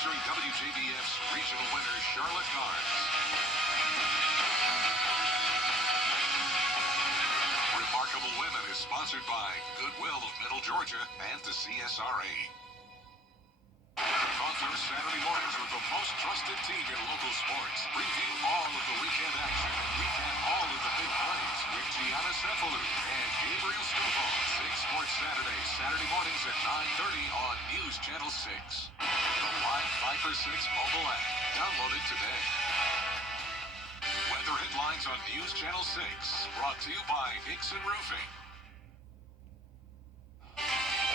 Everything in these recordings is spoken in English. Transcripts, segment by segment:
featuring WJBF's regional winner, Charlotte Garnes. Remarkable Women is sponsored by Goodwill of Middle Georgia and the CSRA. Kick off your Saturday mornings with the most trusted team in local sports. Preview all of the weekend action. Recap all of the big plays with Gianna Cefalu and Gabriel Stovall. 6 Sports Saturday, Saturday mornings at 9:30 on News Channel 6. The live 5 for 6 mobile app. Download it today. Weather headlines on News Channel 6. Brought to you by Nixon Roofing.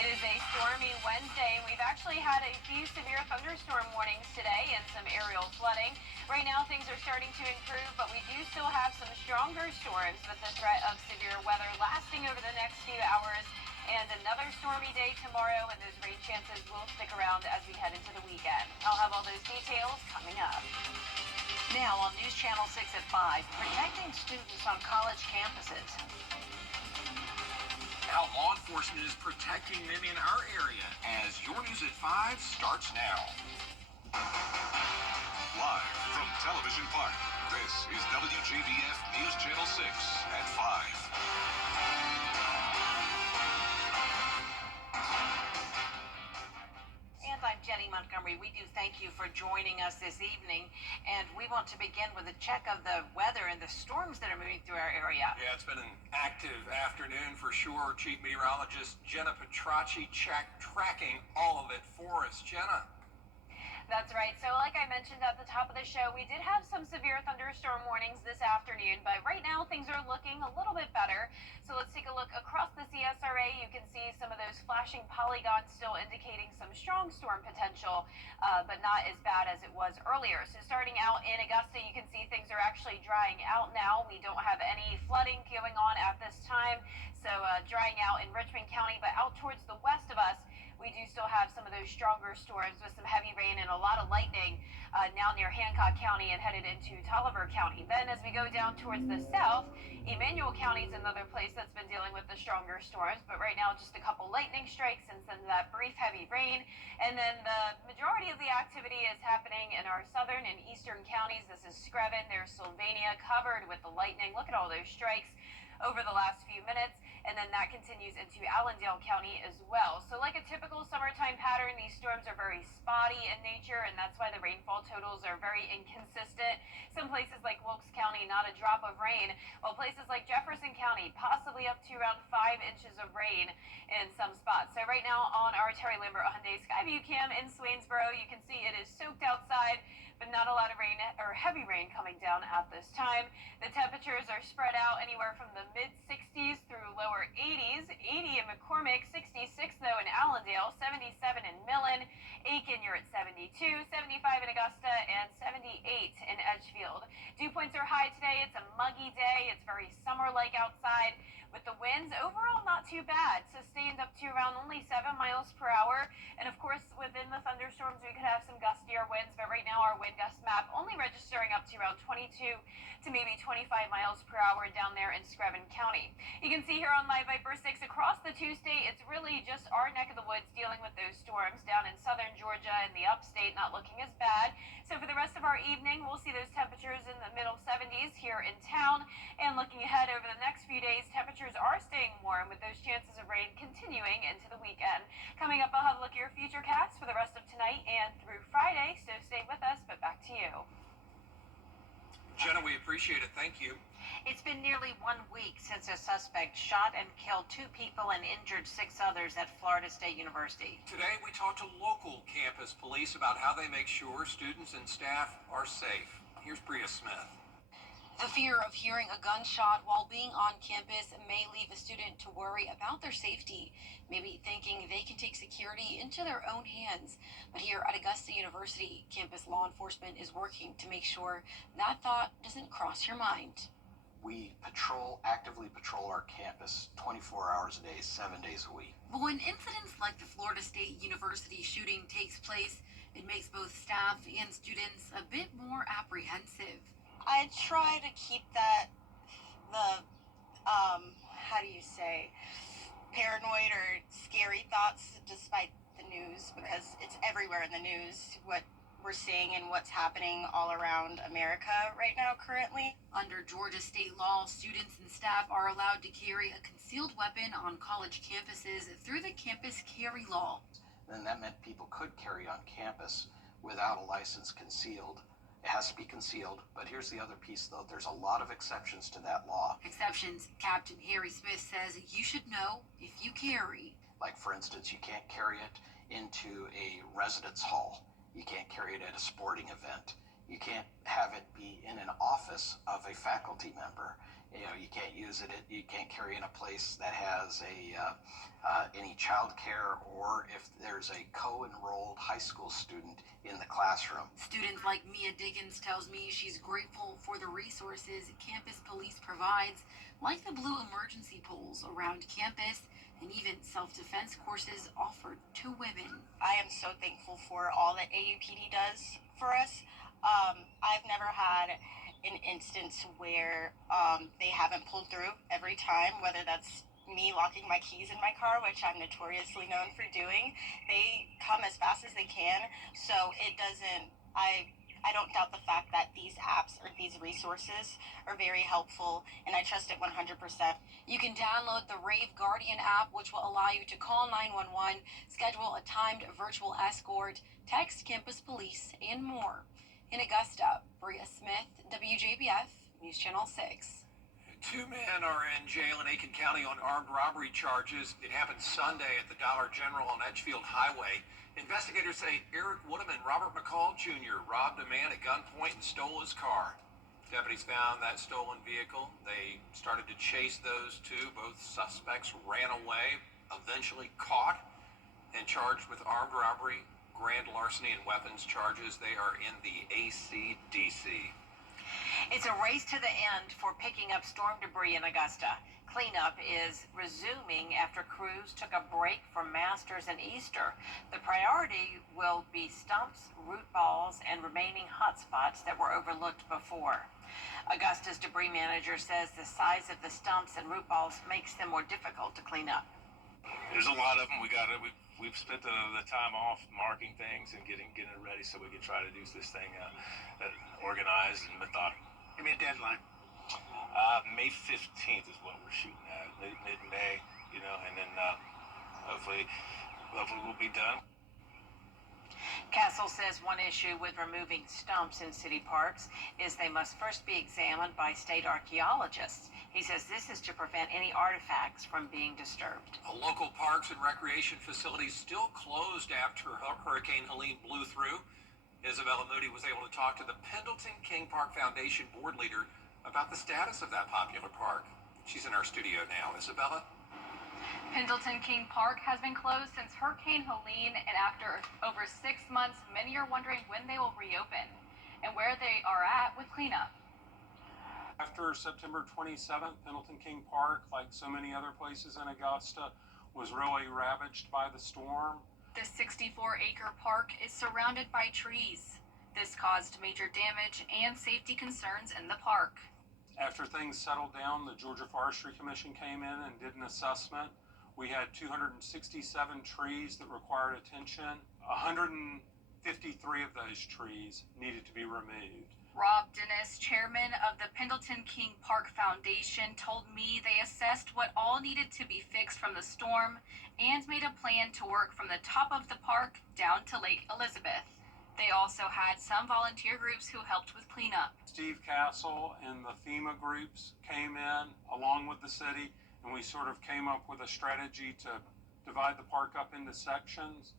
It is a stormy Wednesday. We've actually had a few severe thunderstorm warnings today and some aerial flooding. Right now, things are starting to improve, but we do still have some stronger storms with the threat of severe weather lasting over the next few hours. And another stormy day tomorrow, and those rain chances will stick around as we head into the weekend. I'll have all those details coming up. Now on News Channel 6 at 5, protecting students on college campuses. How law enforcement is protecting them in our area as Your News at 5 starts now. Live from Television Park, this is WJBF News Channel 6 at 5. I'm Jenny Montgomery. We do thank you for joining us this evening, and we want to begin with a check of the weather and the storms that are moving through our area. Yeah, it's been an active afternoon for sure. Chief Meteorologist Jenna Petracci tracking all of it for us. Jenna. That's right. So like I mentioned at the top of the show, we did have some severe thunderstorm warnings this afternoon, but right now things are looking a little bit better. So let's take a look across the CSRA. You can see some of those flashing polygons still indicating some strong storm potential, but not as bad as it was earlier. So starting out in Augusta, you can see things are actually drying out now. We don't have any flooding going on at this time. So drying out in Richmond County, but out towards the west of us, we do still have some of those stronger storms with some heavy rain and a lot of lightning now near Hancock County and headed into Tolliver County. Then as we go down towards the south, Emmanuel County is another place that's been dealing with the stronger storms, but right now just a couple lightning strikes and some of that brief heavy rain. And then the majority of the activity is happening in our southern and eastern counties. This is Screven, there's Sylvania covered with the lightning. Look at all those strikes over the last few minutes, and then that continues into Allendale County as well. So like a typical summertime pattern, these storms are very spotty in nature, and that's why the rainfall totals are very inconsistent. Some places like Wilkes County, not a drop of rain, while places like Jefferson County, possibly up to around 5 inches of rain in some spots. So right now on our Terry Lambert Hyundai Skyview cam in Swainsboro, you can see it is soaked outside, but not a lot of rain or heavy rain coming down at this time. The temperatures are spread out anywhere from the mid-60s through lower 80s. 80 in McCormick, 66 though in Allendale, 77 in Millen, Aiken you're at 72, 75 in Augusta, and 78 in Edgefield. Dew points are high today. It's a muggy day. It's very summer-like outside. With the winds, overall not too bad, sustained up to around only 7 miles per hour. And of course, within the thunderstorms, we could have some gustier winds, but right now our wind gust map only registering up to around 22 to maybe 25 miles per hour down there in Screven County. You can see here on Live Viper 6 across the two-state, it's really just our neck of the woods dealing with those storms. Down in southern Georgia and the upstate, not looking as bad. So for the rest of our evening, we'll see those temperatures in the middle 70s here in town. And looking ahead over the next few days, temperatures are staying warm with those chances of rain continuing into the weekend. Coming up, I'll have a look at your futurecast for the rest of tonight and through Friday, so stay with us, but back to you. Jenna, we appreciate it. Thank you. It's been nearly 1 week since a suspect shot and killed 2 people and injured 6 others at Florida State University. Today we talked to local campus police about how they make sure students and staff are safe. Here's Bria Smith. The fear of hearing a gunshot while being on campus may leave a student to worry about their safety, maybe thinking they can take security into their own hands. But here at Augusta University, campus law enforcement is working to make sure that thought doesn't cross your mind. We actively patrol our campus 24 hours a day, 7 days a week. But when incidents like the Florida State University shooting takes place, it makes both staff and students a bit more apprehensive. I try to keep how do you say, paranoid or scary thoughts, despite the news because it's everywhere in the news what we're seeing and what's happening all around America right now currently. Under Georgia state law, students and staff are allowed to carry a concealed weapon on college campuses through the campus carry law. Then that meant people could carry on campus without a license concealed. It has to be concealed, but here's the other piece though. There's a lot of exceptions to that law. Exceptions. Captain Harry Smith says you should know if you carry. Like for instance, you can't carry it into a residence hall. You can't carry it at a sporting event. You can't have it be in an office of a faculty member. You can't use it. You can't carry in a place that has any child care, or if there's a co-enrolled high school student in the classroom. Students like Mia Diggins tells me she's grateful for the resources campus police provides, like the blue emergency poles around campus and even self-defense courses offered to women. I am so thankful for all that AUPD does for us. I've never had an instance where they haven't pulled through every time, whether that's me locking my keys in my car, which I'm notoriously known for doing. They come as fast as they can, so it doesn't, I don't doubt the fact that these apps or these resources are very helpful, and I trust it 100%. You can download the Rave Guardian app, which will allow you to call 911, schedule a timed virtual escort, text campus police, and more. In Augusta, Bria Smith, WJBF, News Channel 6. 2 men are in jail in Aiken County on armed robbery charges. It happened Sunday at the Dollar General on Edgefield Highway. Investigators say Eric Woodham and Robert McCall Jr. robbed a man at gunpoint and stole his car. Deputies found that stolen vehicle. They started to chase those two. Both suspects ran away, eventually caught and charged with armed robbery, grand larceny, and weapons charges. They are in the ACDC. It's a race to the end for picking up storm debris in Augusta. Cleanup is resuming after crews took a break from Masters and Easter. The priority will be stumps, root balls, and remaining hot spots that were overlooked before. Augusta's debris manager says the size of the stumps and root balls makes them more difficult to clean up. There's a lot of them. We've spent the time off marking things and getting it ready so we can try to do this thing organized and methodical. Give me a deadline. May 15th is what we're shooting at, mid-May, and then hopefully we'll be done. Castle says one issue with removing stumps in city parks is they must first be examined by state archaeologists. He says this is to prevent any artifacts from being disturbed. Local parks and recreation facilities still closed after Hurricane Helene blew through. Isabella Moody was able to talk to the Pendleton King Park Foundation board leader about the status of that popular park. She's in our studio now. Isabella? Pendleton King Park has been closed since Hurricane Helene, and after over 6 months, many are wondering when they will reopen and where they are at with cleanup. After September 27th, Pendleton King Park, like so many other places in Augusta, was really ravaged by the storm. The 64-acre park is surrounded by trees. This caused major damage and safety concerns in the park. After things settled down, the Georgia Forestry Commission came in and did an assessment. We had 267 trees that required attention. 153 of those trees needed to be removed. Rob Dennis, chairman of the Pendleton King Park Foundation, told me they assessed what all needed to be fixed from the storm and made a plan to work from the top of the park down to Lake Elizabeth. They also had some volunteer groups who helped with cleanup. Steve Castle and the FEMA groups came in along with the city, and we sort of came up with a strategy to divide the park up into sections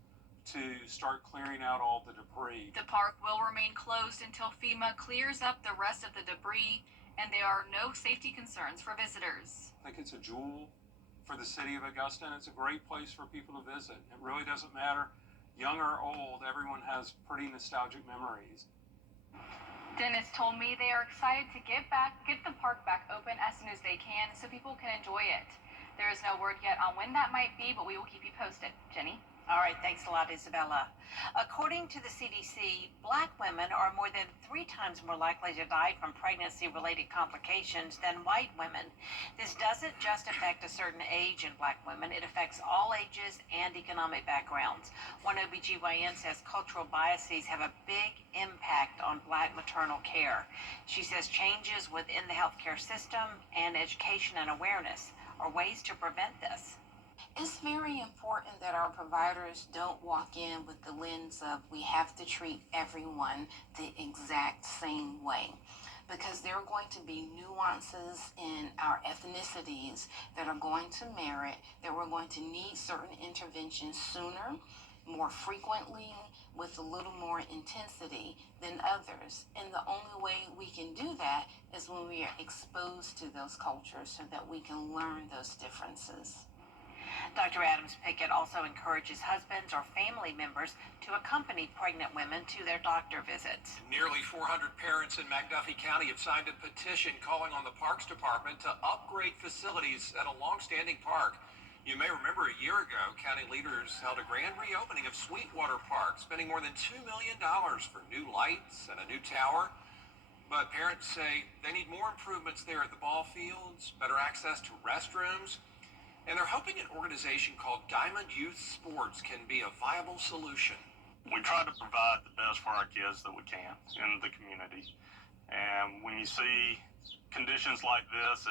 to start clearing out all the debris. The park will remain closed until FEMA clears up the rest of the debris, and there are no safety concerns for visitors. I think it's a jewel for the city of Augusta, and it's a great place for people to visit. It really doesn't matter, young or old, everyone has pretty nostalgic memories. Dennis told me they are excited to get the park back open as soon as they can so people can enjoy it. There is no word yet on when that might be, but we will keep you posted. Jenny? All right, thanks a lot, Isabella. According to the CDC, black women are more than 3 times more likely to die from pregnancy-related complications than white women. This doesn't just affect a certain age in black women, it affects all ages and economic backgrounds. One OBGYN says cultural biases have a big impact on black maternal care. She says changes within the healthcare system and education and awareness are ways to prevent this. It's very important that our providers don't walk in with the lens of we have to treat everyone the exact same way, because there are going to be nuances in our ethnicities that are going to merit that we're going to need certain interventions sooner, more frequently, with a little more intensity than others. And the only way we can do that is when we are exposed to those cultures so that we can learn those differences. Dr. Adams Pickett also encourages husbands or family members to accompany pregnant women to their doctor visits. Nearly 400 parents in McDuffie County have signed a petition calling on the Parks Department to upgrade facilities at a long-standing park. You may remember a year ago, county leaders held a grand reopening of Sweetwater Park, spending more than $2 million for new lights and a new tower. But parents say they need more improvements there at the ball fields, better access to restrooms, and they're hoping an organization called Diamond Youth Sports can be a viable solution. We try to provide the best for our kids that we can in the community. And when you see conditions like this,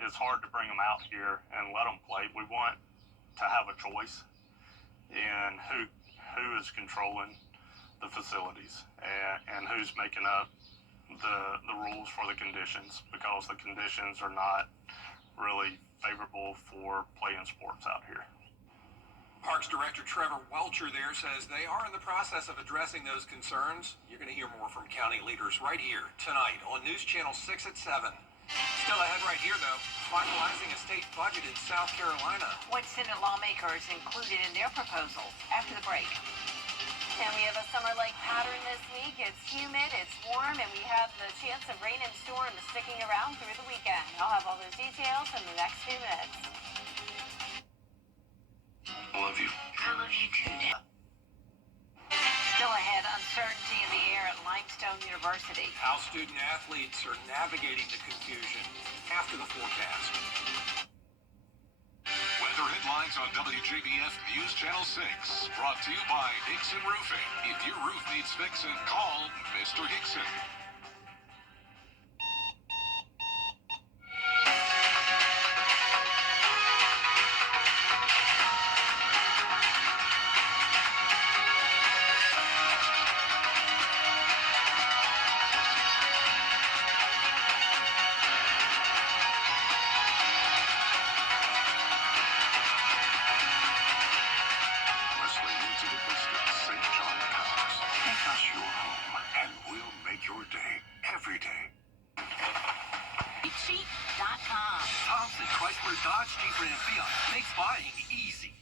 it's hard to bring them out here and let them play. We want to have a choice in who is controlling the facilities and who's making up the rules for the conditions, because the conditions are not really favorable for playing sports out here. Parks Director Trevor Welcher there says they are in the process of addressing those concerns. You're going to hear more from county leaders right here tonight on News Channel 6 at 7. Still ahead right here, though, finalizing a state budget in South Carolina. What Senate lawmakers included in their proposals after the break. And we have a summer-like pattern this week. It's humid, it's warm, and we have the chance of rain and storms sticking around through the weekend. I'll have all those details in the next few minutes. Love you. I love you too, Dad. Still ahead, uncertainty in the air at Limestone University. How student athletes are navigating the confusion after the forecast. Weather headlines on WJBF News Channel 6. Brought to you by Hickson Roofing. If your roof needs fixing, call Mr. Hickson. Dodge Jeep Ram Fiat makes buying easy.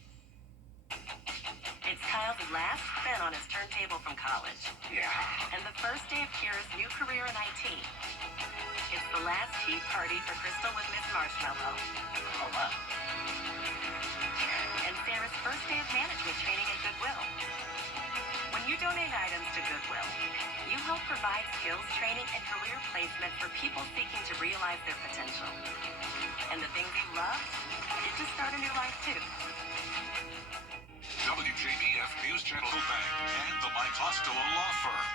It's Kyle's last spin on his turntable from college. Yeah. And the first day of Kira's new career in IT. It's the last tea party for Crystal with Miss Marshmallow. Hello. And Sarah's first day of management training at Goodwill. When you donate items to Goodwill, you help provide skills training and career placement for people seeking to realize their potential. And the things you love get to start a new life too. WJBF News Channel Bank and the Mike Costello Law Firm.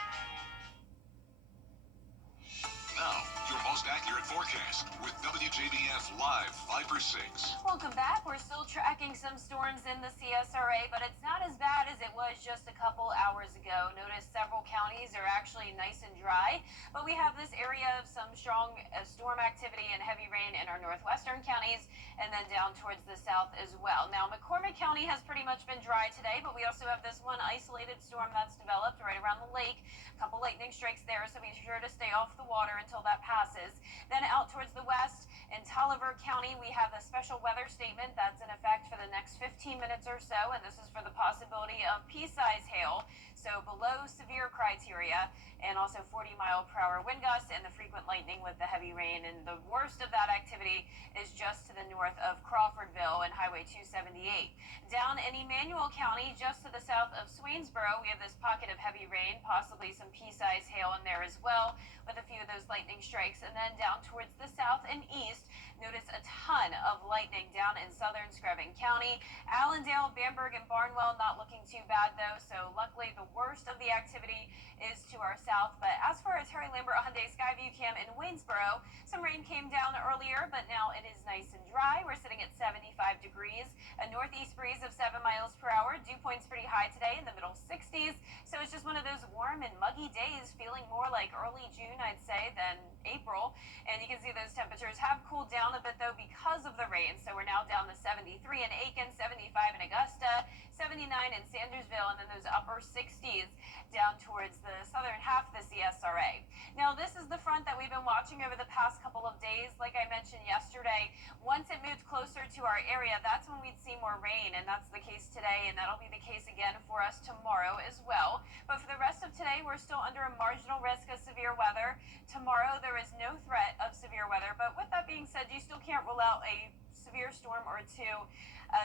Now, your most accurate forecast with WJBF Live 5/6. Welcome back. We're still tracking some storms in the CSRA, but it's not as bad as it was just a couple hours ago. Notice several counties are actually nice and dry, but we have this area of some strong storm activity and heavy rain in our northwestern counties and then down towards the south as well. Now, McCormick County has pretty much been dry today, but we also have this one isolated storm that's developed right around the lake. A couple lightning strikes there, so be sure to stay off the water until that passes. Then out towards the west in Taliaferro County, we have a special weather statement that's in effect for the next 15 minutes or so, and this is for the possibility of pea-size hail, so below severe criteria. and also 40-mile-per-hour wind gusts and the frequent lightning with the heavy rain. And the worst of that activity is just to the north of Crawfordville and Highway 278. Down in Emmanuel County, just to the south of Swainsboro, we have this pocket of heavy rain, possibly some pea-sized hail in there as well, with a few of those lightning strikes. And then down towards the south and east, notice a ton of lightning down in southern Screven County. Allendale, Bamberg, and Barnwell not looking too bad though, so luckily the worst of the activity is to our south. But as for a Terry Lambert Hyundai Skyview Cam in Waynesboro, some rain came down earlier, but now it is nice and dry. We're sitting at 75 degrees, a northeast breeze of 7 miles per hour. Dew point's pretty high today in the middle 60s, so it's just one of those warm and muggy days, feeling more like early June, I'd say, than April. And you can see those temperatures have cooled down a bit though because of the rain, so we're now down to 73 in Aiken, 75 in Augusta, 79 in Sandersville, and then those upper 60s down towards the southern half of the CSRA. Now, this is the front that we've been watching over the past couple of days. Like I mentioned yesterday, once it moved closer to our area, that's when we'd see more rain, and that's the case today, and that'll be the case again for us tomorrow as well. But for the rest of today, we're still under a marginal risk of severe weather. Tomorrow, there is no threat of severe weather, but with that being said, you still can't rule out a severe storm or two,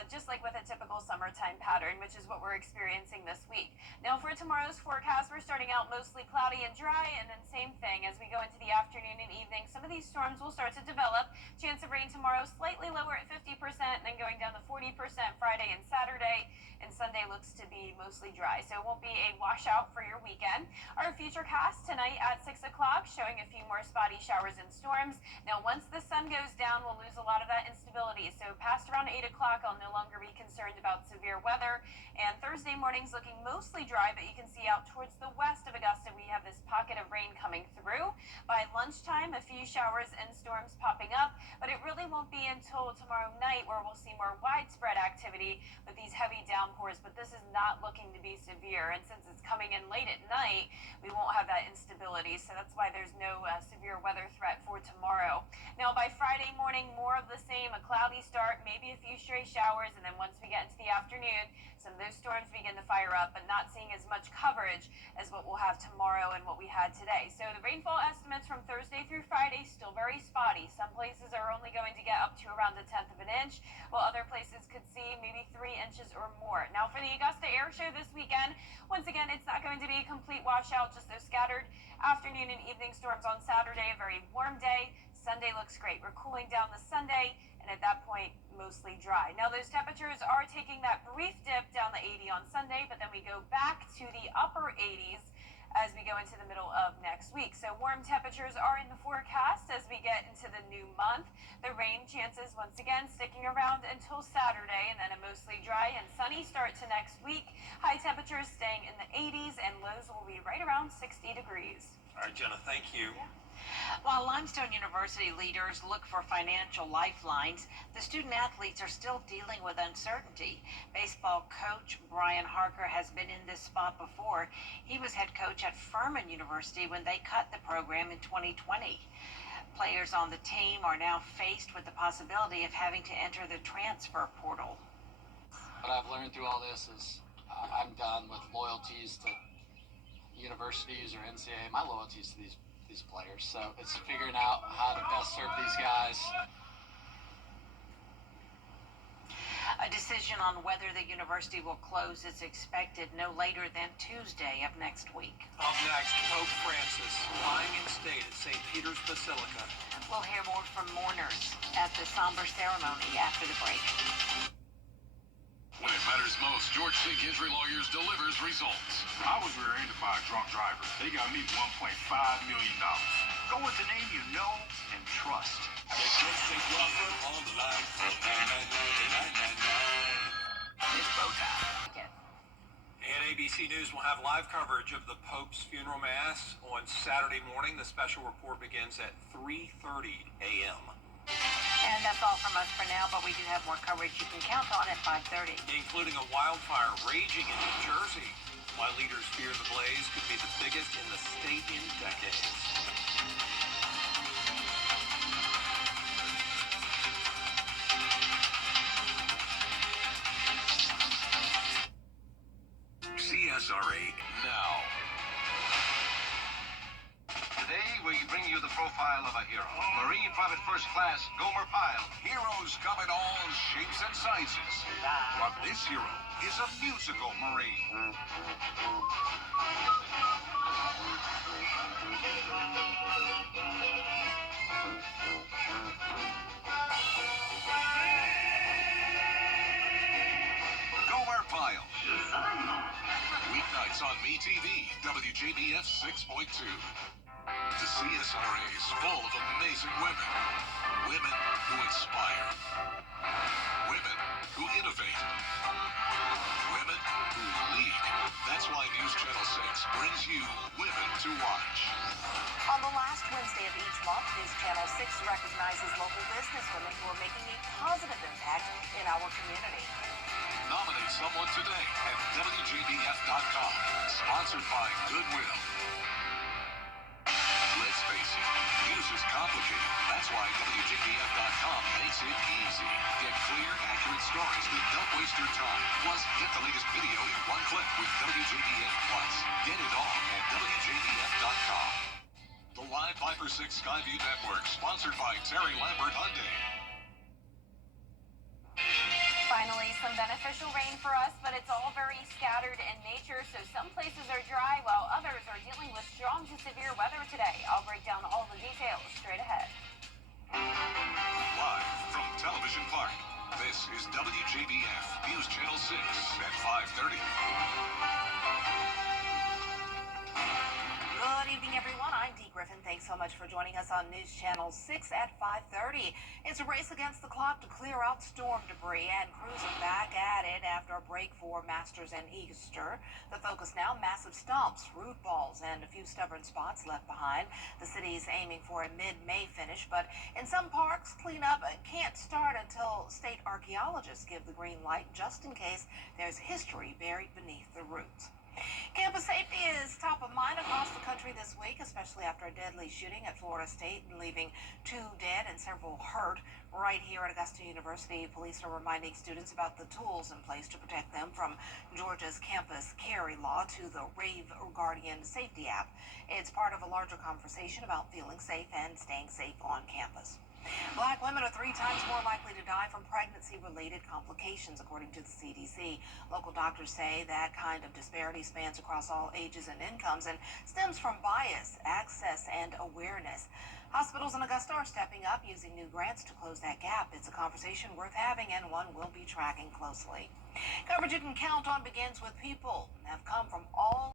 just like with a typical summertime pattern, which is what we're experiencing this week. Now, for tomorrow's forecast, we're starting out mostly cloudy and dry, and then same thing as we go into the afternoon and evening. Some of these storms will start to develop. Chance of rain tomorrow slightly lower at 50%, and then going down to 40% Friday and Saturday, and Sunday looks to be mostly dry, so it won't be a washout for your weekend. Our future cast tonight at 6 o'clock showing a few more spotty showers and storms. Now, once the sun goes down, we'll lose a lot of that instability, so past around 8 o'clock, I'll no longer be concerned about severe weather. And Thursday morning's looking mostly dry, but you can see out towards the west of Augusta, we have this pocket of rain coming through. By lunchtime, a few showers and storms popping up, but it really won't be until tomorrow night where we'll see more widespread activity with these heavy downpours. But this is not looking to be severe, and since it's coming in late at night, we won't have that instability, so that's why there's no severe weather threat for tomorrow. Now, by Friday morning, more of the same, a cloudy start, maybe a few stray showers, and then once we get into the afternoon, some of those storms begin to fire up, but not seeing as much coverage as what we'll have tomorrow and what we had today. So the rainfall estimates from Thursday through Friday still very spotty. Some places are only going to get up to around a 1/10 of an inch, while other places could see maybe 3 inches or more. Now, for the Augusta Air Show this weekend, once again, it's not going to be a complete washout, just those scattered afternoon and evening storms on Saturday. A very warm day. Sunday looks great. We're cooling down the Sunday, and at that point, mostly dry. Now, those temperatures are taking that brief dip down to 80 on Sunday, but then we go back to the upper 80s as we go into the middle of next week. So warm temperatures are in the forecast as we get into the new month. The rain chances once again sticking around until Saturday, and then a mostly dry and sunny start to next week. High temperatures staying in the 80s, and lows will be right around 60 degrees. All right, Jenna, thank you. Yeah. While Limestone University leaders look for financial lifelines, the student athletes are still dealing with uncertainty. Baseball coach Brian Harker has been in this spot before. He was head coach at Furman University when they cut the program in 2020. Players on the team are now faced with the possibility of having to enter the transfer portal. What I've learned through all this is I'm done with loyalties to universities or NCAA. My loyalties to these players. So it's figuring out how to best serve these guys. A decision on whether the university will close is expected no later than Tuesday of next week. Up next, Pope Francis lying in state at St. Peter's Basilica. We'll hear more from mourners at the somber ceremony after the break. When it matters most, George Sink Injury Lawyers delivers results. I was rear-ended by a drunk driver. They got me $1.5 million. Go with the name you know and trust. On the line. It's bow tie. And ABC News will have live coverage of the Pope's funeral mass on Saturday morning. The special report begins at 3:30 a.m. And that's all from us for now, but we do have more coverage you can count on at 5:30. Including a wildfire raging in New Jersey. Why leaders fear the blaze could be the biggest in the state in decades. CSRA now. we bring you the profile of a hero. Marine Private First Class Gomer Pyle. Heroes come in all shapes and sizes. But this hero is a musical Marine. Gomer Pyle. Weeknights on MeTV, WJBF 6.2. The CSRA is full of amazing women. Women who inspire. Women who innovate. Women who lead. That's why News Channel 6 brings you Women to Watch. On the last Wednesday of each month, News Channel 6 recognizes local businesswomen who are making a positive impact in our community. Nominate someone today at WJBF.com. Sponsored by Goodwill. Let's face it, news is complicated. That's why WJBF.com makes it easy. Get clear, accurate stories that don't waste your time. Plus, get the latest video in one click with WJBF Plus. Get it all at WJBF.com. The Live 5 for 6 Skyview Network, sponsored by Terry Lambert Hyundai. Finally, some beneficial rain for us, but it's all very scattered in nature, so some places are dry while others are dealing with strong to severe weather today. I'll break down all the details straight ahead. Live from Television Park, this is WJBF News Channel 6 at 5:30. Good evening, everyone. I'm Dee Griffin. Thanks so much for joining us on News Channel 6 at 5:30. It's a race against the clock to clear out storm debris, and crews are back at it after a break for Masters and Easter. The focus now, massive stumps, root balls, and a few stubborn spots left behind. The city's aiming for a mid-May finish, but in some parks, cleanup can't start until state archaeologists give the green light, just in case there's history buried beneath the roots. Campus safety is top of mind across the country this week, especially after a deadly shooting at Florida State, leaving 2 dead and several hurt. Right here at Augusta University, police are reminding students about the tools in place to protect them, from Georgia's campus carry law to the Rave Guardian safety app. It's part of a larger conversation about feeling safe and staying safe on campus. Black women are 3 times more likely to die from pregnancy-related complications, according to the CDC. Local doctors say that kind of disparity spans across all ages and incomes and stems from bias, access, and awareness. Hospitals in Augusta are stepping up, using new grants to close that gap. It's a conversation worth having and one we'll be tracking closely. Coverage you can count on begins with people who have come from all